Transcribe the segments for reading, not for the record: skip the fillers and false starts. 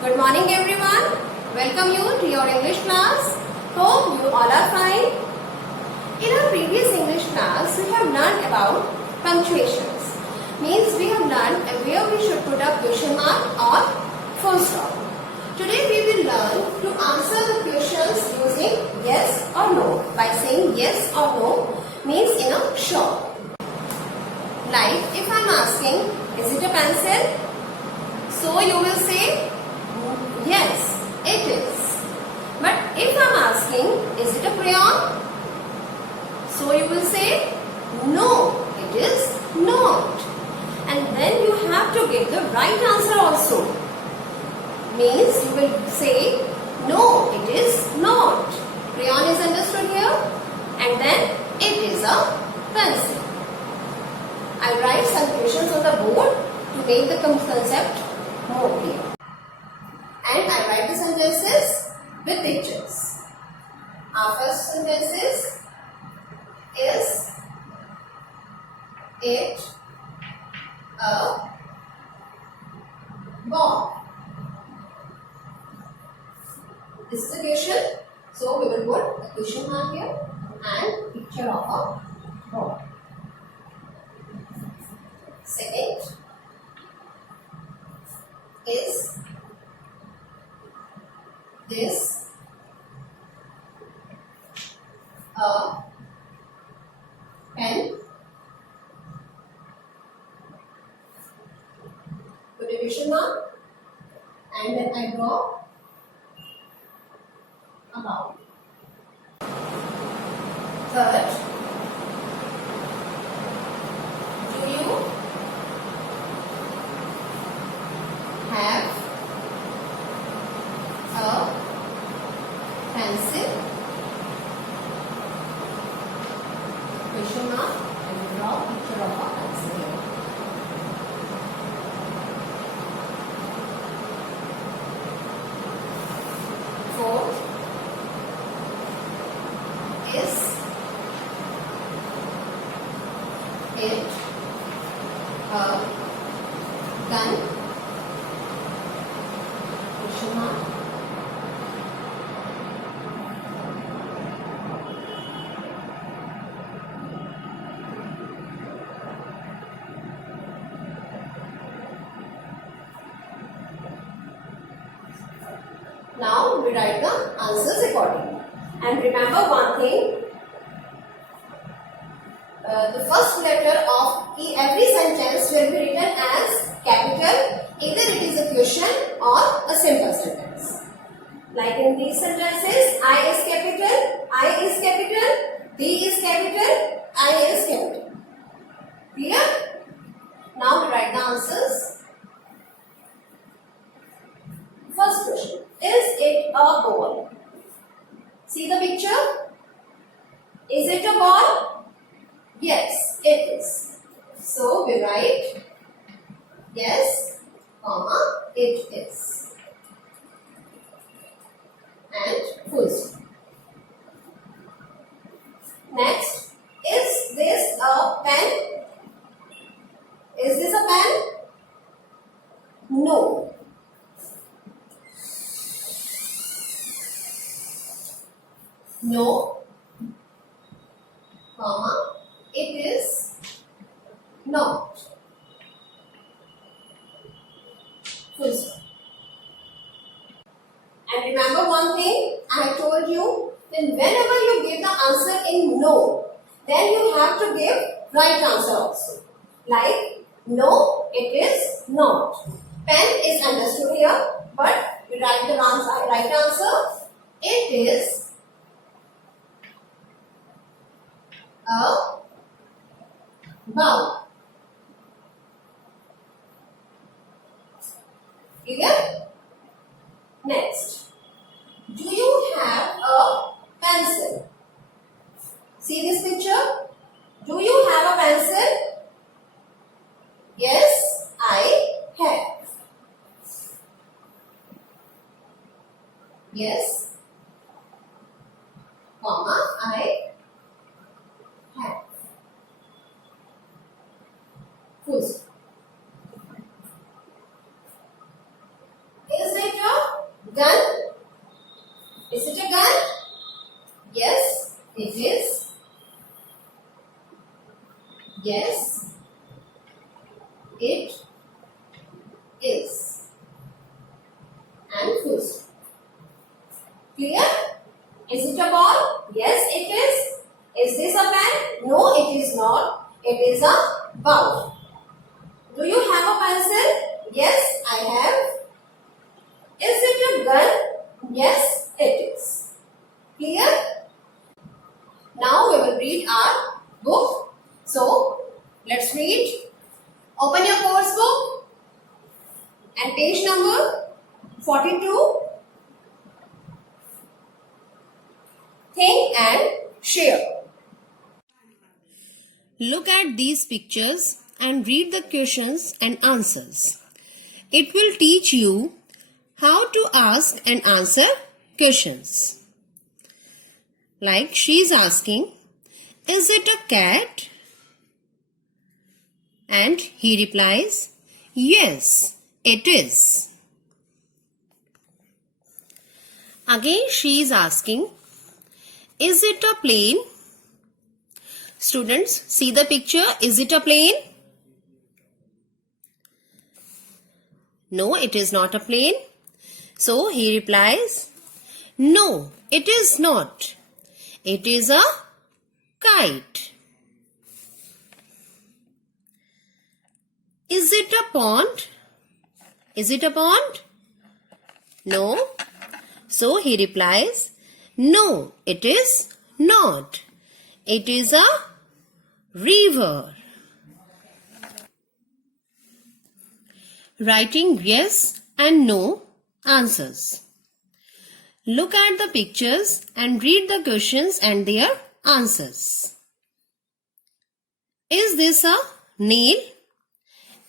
Good morning everyone. Welcome you to your English class. Hope you all are fine. In our previous English class, we have learned about punctuations. Means we have learned where we should put a question mark or full stop. Today we will learn to answer the questions using yes or no. By saying yes or no means in a short. Like if I am asking, is it a pencil? So you will say, yes, it is. But if I am asking, is it a crayon? So you will say, no, it is not. And then you have to give the right answer also. Means you will say, no, it is not. Crayon is understood here. And then it is a pencil. I write some questions on the board to make the concept more clear. And I write the sentences with pictures. Our first sentence is it a ball? This is the question. So we will put a question mark here and picture of a ball. Second, is this a pen? Put a question mark and then I draw a bound. Third, do you have a pencil? Question mark and draw a picture of a pencil here. Fourth, is it a gun? Question mark. Now we write the answers accordingly. And remember one thing, the first letter of every sentence will be written as capital, either it is a question or a simple sentence. Like in these sentences, I is capital, I is capital, D is capital, I is capital. Clear? Now we write the answers. First question, is it a ball? See the picture? Is it a ball? Yes, it is. So we write yes, comma, it is. And full stop. Next, is this a pen? Is this a pen? No. No, comma, it is not. Full stop. And remember one thing, I have told you, then whenever you give the answer in no, then you have to give right answer also. Like, no, it is not. Pen is understood here, but we write the right answer. It is a bowl. Clear? Next, do you have a pencil? See this picture? Do you have a pencil? Yes, I have. Yes, comma, I have. Full stop. Is it a It is. Yes, it is. And full stop. Clear? Is it a ball? Yes, it is. Is this a pen? No, it is not. It is a bowl. Do you have a pencil? Yes, I have. Is it a gun? Yes, it is. Clear? Now we will read our book. So, let's read. Open your course book and page number 42. Think and share. Look at these pictures and read the questions and answers. It will teach you how to ask and answer questions. Like she is asking, is it a cat? And he replies, yes, it is. Again she is asking, is it a plane? Students, see the picture. Is it a plane? No, it is not a plane. So he replies, no, it is not. It is a kite. Is it a pond? Is it a pond? No. So he replies, no, it is not. It is a river. Writing yes and no answers. Look at the pictures and read the questions and their answers. Is this a nail?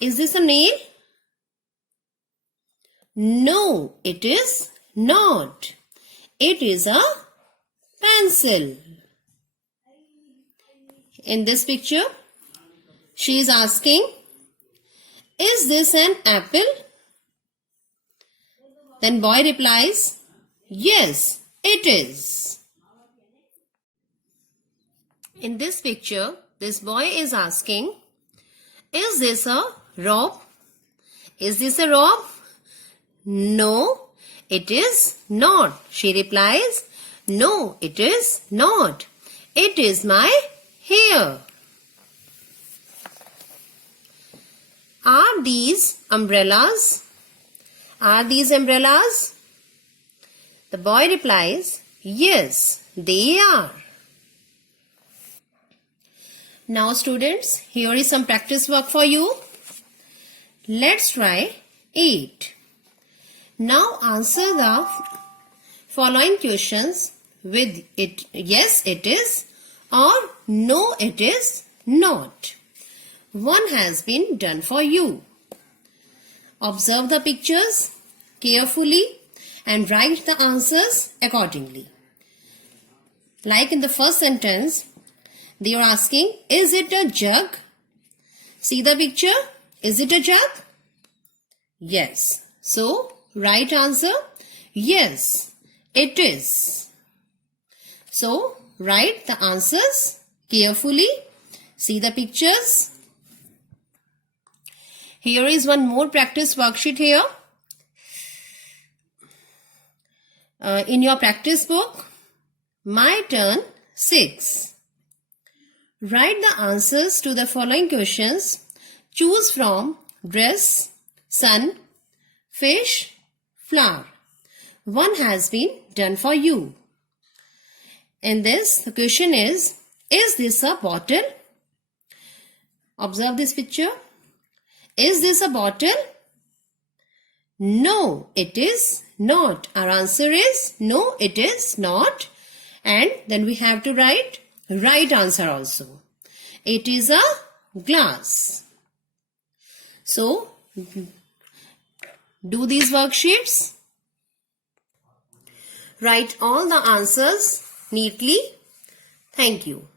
Is this a nail? No, it is not. It is a pencil. In this picture, she is asking, is this an apple? Then boy replies, yes, it is. In this picture, this boy is asking, is this a rope? Is this a rope? No, it is not. She replies, no, it is not. It is my hair. Are these umbrellas? Are these umbrellas? The boy replies, yes, they are. Now students, here is some practice work for you. Let's try 8. Now answer the following questions with it, yes it is or no it is not. One has been done for you. Observe the pictures carefully and write the answers accordingly. Like in the first sentence, they are asking, is it a jug? See the picture? Is it a jug? Yes. So, right answer, yes, it is. So, write the answers carefully. See the pictures. Here is one more practice worksheet here. In your practice book, My Turn 6. Write the answers to the following questions. Choose from dress, sun, fish, flower. One has been done for you. In this, the question is this a bottle? Observe this picture. Is this a bottle? No, it is not. Our answer is no, it is not. And then we have to write right answer also. It is a glass. So, do these worksheets. Write all the answers neatly. Thank you.